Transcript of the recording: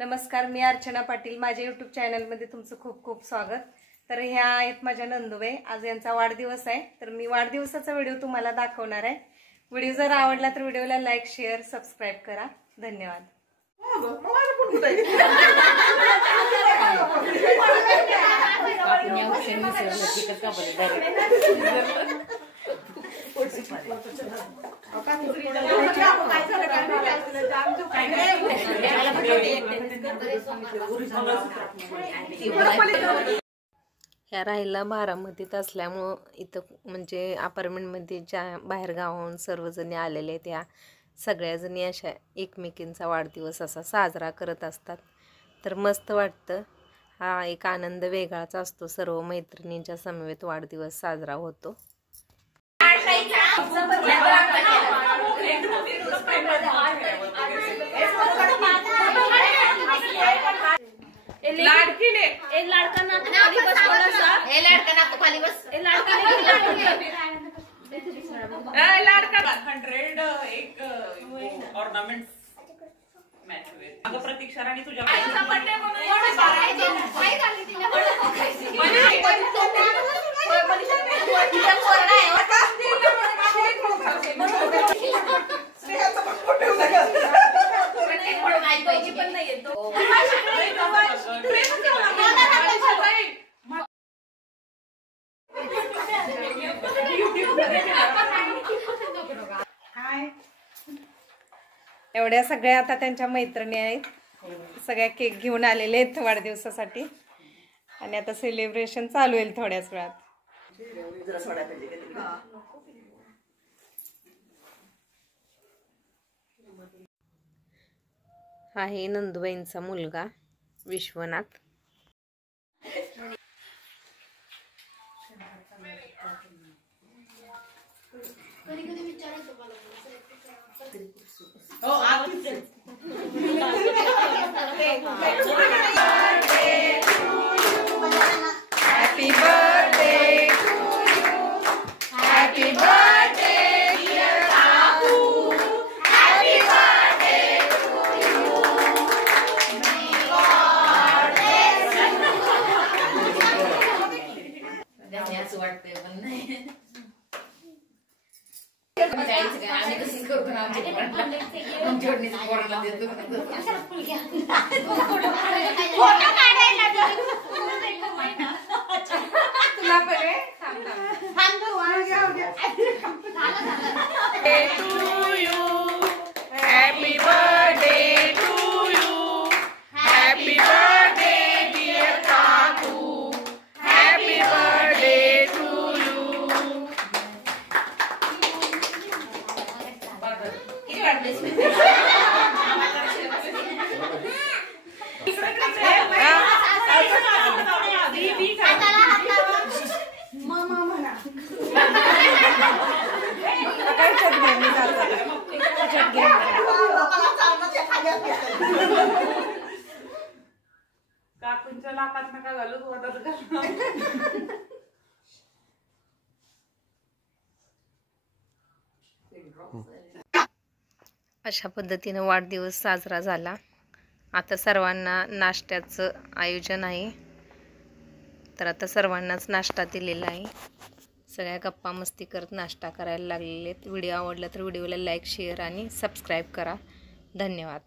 नमस्कार, मी अर्चना पाटील. माझ्या यूट्यूब चॅनलमध्ये तुमचं खूप खूप स्वागत. तर ह्या आहेत माझ्या नंदुबाई. आज यांचा वाढदिवस आहे, तर मी वाढदिवसाचा व्हिडिओ तुम्हाला दाखवणार आहे. व्हिडिओ जर आवडला तर व्हिडिओला लाईक, शेअर, सबस्क्राईब करा. धन्यवाद. ह्या राहिला बारामतीत असल्यामुळं इथं म्हणजे अपार्टमेंटमध्ये ज्या बाहेर गावाहून सर्वजणी आलेले त्या सगळ्याजणी अशा एकमेकींचा वाढदिवस असा साजरा करत असतात. तर मस्त वाटतं. हा एक आनंद वेगळाच असतो. सर्व मैत्रिणींच्या समवेत वाढदिवस साजरा होतो. लाडकीने ए लड़का ना तो खाली बस थोड़ा सा ए लड़का ना तो खाली बस ए लड़का लड़का 100 एक ऑर्नामेंट्स मॅच होईल. अगं प्रतीक्षा राणी तुझ्या आईचा बर्थडे म्हणून एवढे 12 काय झाली तिला बर्थडे तिला कोरडा आहे होता स्नेहाचा पण फोटो उद्या पण नाही पाहिजे पण नाही येतो. एवढ्या सगळ्या आता त्यांच्या मैत्रिणी आहेत. सगळ्या केक घेऊन आलेले आहेत वाढदिवसासाठी आणि आता सेलिब्रेशन चालू होईल थोड्याच वेळात. आहे नंदुबाईंचा मुलगा Vishwanath. Happy birthday to you. Happy birthday dear Kaku. Happy birthday to you. May God bless you. याच वाटते पण नाही काकूंच्या लाकात नका घालूच वाटत अशा पद्धतीने वाढदिवस साजरा झाला. आता सर्वांना नाश्त्याचं आयोजन आहे. तर आता सर्वांनाच नाश्ता दिलेला आहे. सगळ्या गप्पा मस्ती करत नाश्ता करायला लागलेले आहेत. व्हिडिओ आवडला तर व्हिडिओला लाईक, शेअर आणि सबस्क्राईब करा. धन्यवाद.